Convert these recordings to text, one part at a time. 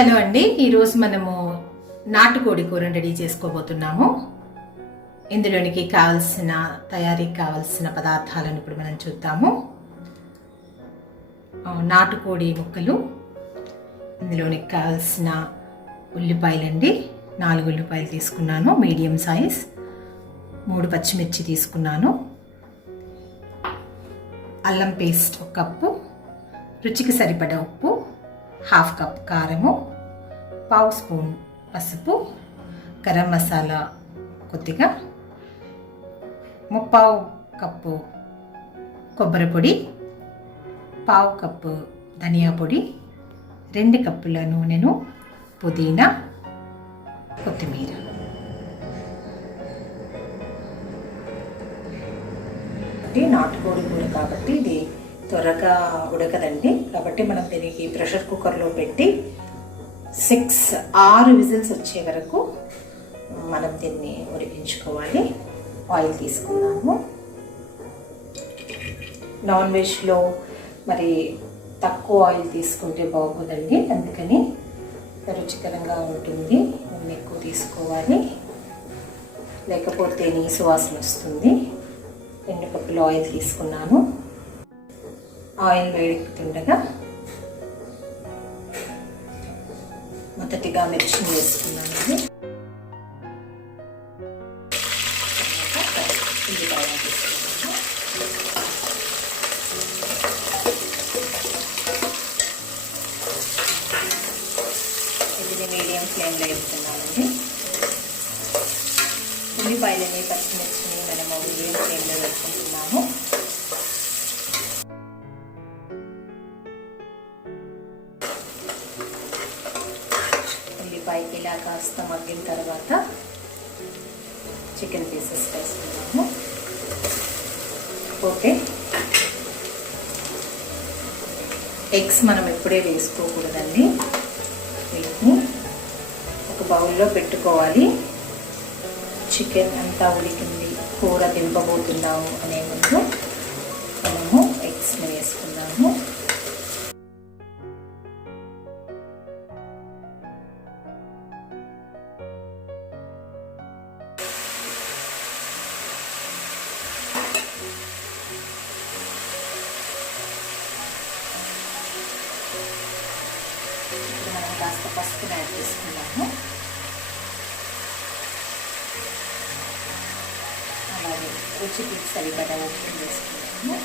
Hello అండి. ఈరోజు మనము నాటుకోడి కూర రెడీ చేసుకోబోతున్నాము. ఇందులోనికి కావలసిన తయారీకి కావలసిన పదార్థాలను ఇప్పుడు మనం చూద్దాము. నాటుకోడి ముక్కలు. ఇందులోనికి కావలసిన ఉల్లిపాయలండి. నాలుగు ఉల్లిపాయలు తీసుకున్నాను మీడియం సైజ్. మూడు పచ్చిమిర్చి తీసుకున్నాను. అల్లం పేస్ట్ ఒక కప్పు. రుచికి సరిపడ ఉప్పు. హాఫ్ కప్ కారము. పావు స్పూన్ పసుపు గరం మసాలా కొద్దిగా ముప్పావు కప్పు కొబ్బరి పొడి పావు కప్పు ధనియా పొడి రెండు కప్పుల నూనెను పుదీనా కొత్తిమీర. ఇది నాటుకోడి కూర కాబట్టి ఇది త్వరగా ఉడకదండి. కాబట్టి మనం దీనికి ప్రెషర్ కుక్కర్లో పెట్టి సిక్స్ ఆరు విజిల్స్ వచ్చే వరకు మనం దీన్ని ఉడికించుకోవాలి. ఆయిల్ తీసుకున్నాము. నాన్ వెజ్లో మరి తక్కువ ఆయిల్ తీసుకుంటే బాగోదండి. అందుకని రుచికరంగా ఉంటుంది. నూనె ఎక్కువ తీసుకోవాలి. లేకపోతే నీ సువాసన వస్తుంది. రెండు కప్పులు ఆయిల్ తీసుకున్నాను. ఆయిల్ వేడెక్కుతుండగా మొదటిగా మిర్చిని వేసుకున్నాను తర్వాత ఉల్లిపాయలు తీసుకున్నాను ఇది మీడియం ఫ్లేమ్లో వేస్తున్నానండి ఉల్లిపాయలని పచ్చిమిర్చిని మనము మీడియం ఫ్లేమ్లో వేసుకుంటున్నాము కాస్త మగ్గిన తర్వాత చికెన్ పీసెస్ వేసుకున్నాము ఓకే. ఎగ్స్ మనం ఎప్పుడే వేసుకోకూడదండి. వీటిని ఒక బౌల్లో పెట్టుకోవాలి. చికెన్ అంతా ఉడికింది కూర దింపబోతున్నాము అనే ముందు ఇప్పుడు మనం కాస్త పసుపుని యాడ్ చేసుకున్నాము అలాగే రుచికి సరిపడా ఉప్పు వేసుకున్నాము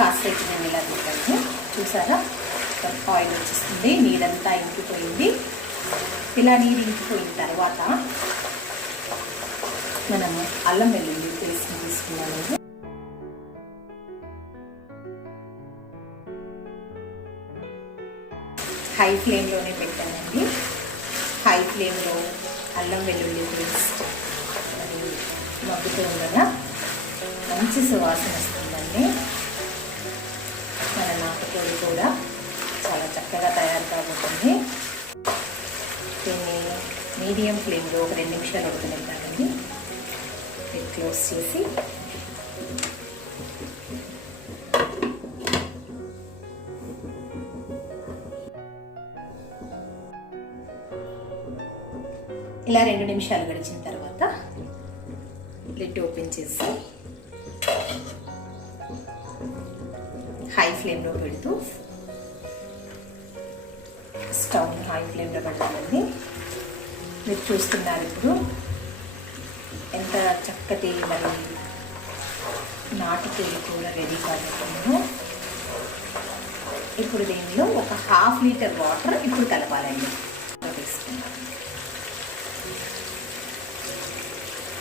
కాసేపు నేను ఇలా తింటాను చూసారా? ఆయిల్ వచ్చేస్తుంది. నీరంతా ఇంకిపోయింది. ఇలా నీరు ఇంకిపోయిన తర్వాత మనము అల్లం వెల్లుల్లి పేస్ట్ తీసుకున్నాము. హై ఫ్లేమ్లోనే పెట్టానండి. హై ఫ్లేమ్లో అల్లం వెల్లుల్లి పేస్ట్ మరి మగ్గుతూ ఉండగా మంచి సువాసన వస్తుందండి. మన కూడా చాలా చక్కగా తయారు కాబోతుంది. దీన్ని మీడియం ఫ్లేమ్లో ఒక రెండు నిమిషాలు ఉడకనిద్దామండి ఇది క్లోజ్ చేసి ఇలా రెండు నిమిషాలు గడిచిన తర్వాత లిడ్ ఓపెన్ చేసి ఫ్లేమ్లో పెడుతూ స్టవ్ హై ఫ్లేమ్లో పెట్టాలండి. మీరు చూస్తున్నారు ఇప్పుడు ఎంత చక్కటి మరి నాటుకోడి కూర రెడీ కాబోతుందో ఇప్పుడు దీనిలో ఒక హాఫ్ లీటర్ వాటర్ ఇప్పుడు కలపాలండి.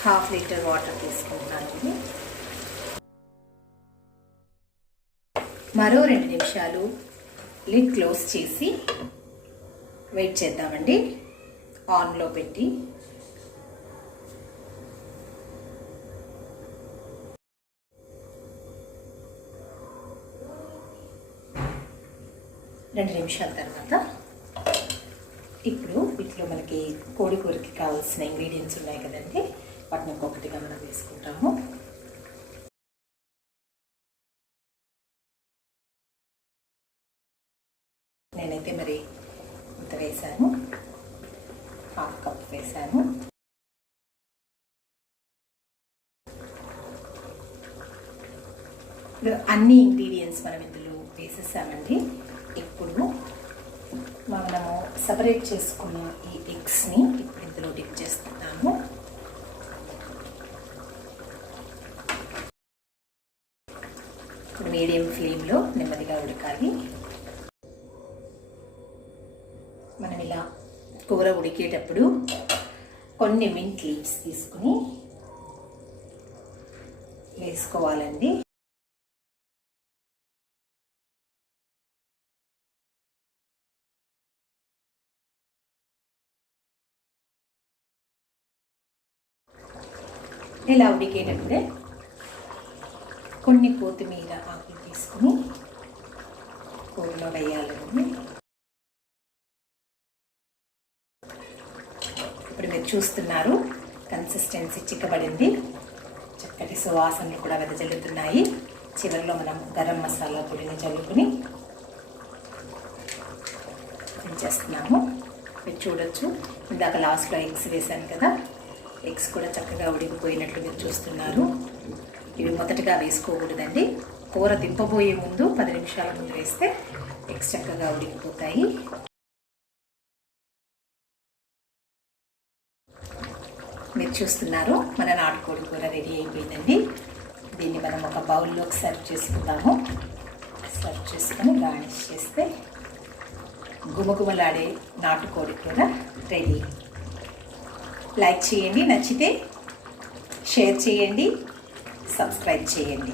హాఫ్ లీటర్ వాటర్ తీసుకుంటున్నాను. మరో రెండు నిమిషాలు లిడ్ క్లోజ్ చేసి వెయిట్ చేద్దామండి. ఆన్లో పెట్టి. రెండు నిమిషాల తర్వాత ఇప్పుడు వీటిలో మనకి కోడి కూరకి కావాల్సిన ఇంగ్రీడియంట్స్ ఉన్నాయి కదండి. వాటిని ఒక్కొక్కటిగా మనం వేసుకుంటాము. నేనైతే మరి ఇంత వేసాను హాఫ్ కప్ వేసాను ఇప్పుడు అన్ని ఇంగ్రీడియంట్స్ మనం ఇందులో వేసేసామండి. ఇప్పుడు మనము సపరేట్ చేసుకున్న ఈ ఎగ్స్ని ఇప్పుడు ఇందులో డిప్ చేస్తున్నాము ఇప్పుడు మీడియం ఫ్లేమ్లో నెమ్మదిగా ఉడకాలి. మనం ఇలా కూర ఉడికేటప్పుడు కొన్ని మింట్ లీవ్స్ తీసుకుని వేసుకోవాలండి. ఇలా ఉడికేటప్పుడే కొన్ని కొత్తిమీర ఆకులు తీసుకుని కూరలో వేయాలండి. ఇప్పుడు మీరు చూస్తున్నారు. కన్సిస్టెన్సీ చిక్కబడింది. చక్కటి సువాసనలు కూడా వెదజల్లుతున్నాయి. చివరిలో మనం గరం మసాలా పొడిని చల్లుకుని చేస్తున్నాము? మీరు చూడొచ్చు. ఇందాక లాస్ట్లో ఎగ్స్ వేశాను కదా. ఎగ్స్ కూడా చక్కగా ఉడికిపోయినట్లు మీరు చూస్తున్నారు. ఇవి మొదటగా వేసుకోకూడదండి. కూర దింపబోయే ముందు పది నిమిషాల ముందు వేస్తే ఎగ్స్ చక్కగా ఉడికిపోతాయి. మీరు చూస్తున్నారు. మన నాటుకోడి కూర రెడీ అయిపోయిందండి. దీన్ని మనం ఒక బౌల్లోకి సర్వ్ చేసుకుందాము. సర్వ్ చేసుకొని గార్నిష్ చేస్తే గుమగుమలాడే నాటుకోడి కూర రెడీ. లైక్ చేయండి నచ్చితే షేర్ చేయండి సబ్స్క్రైబ్ చేయండి.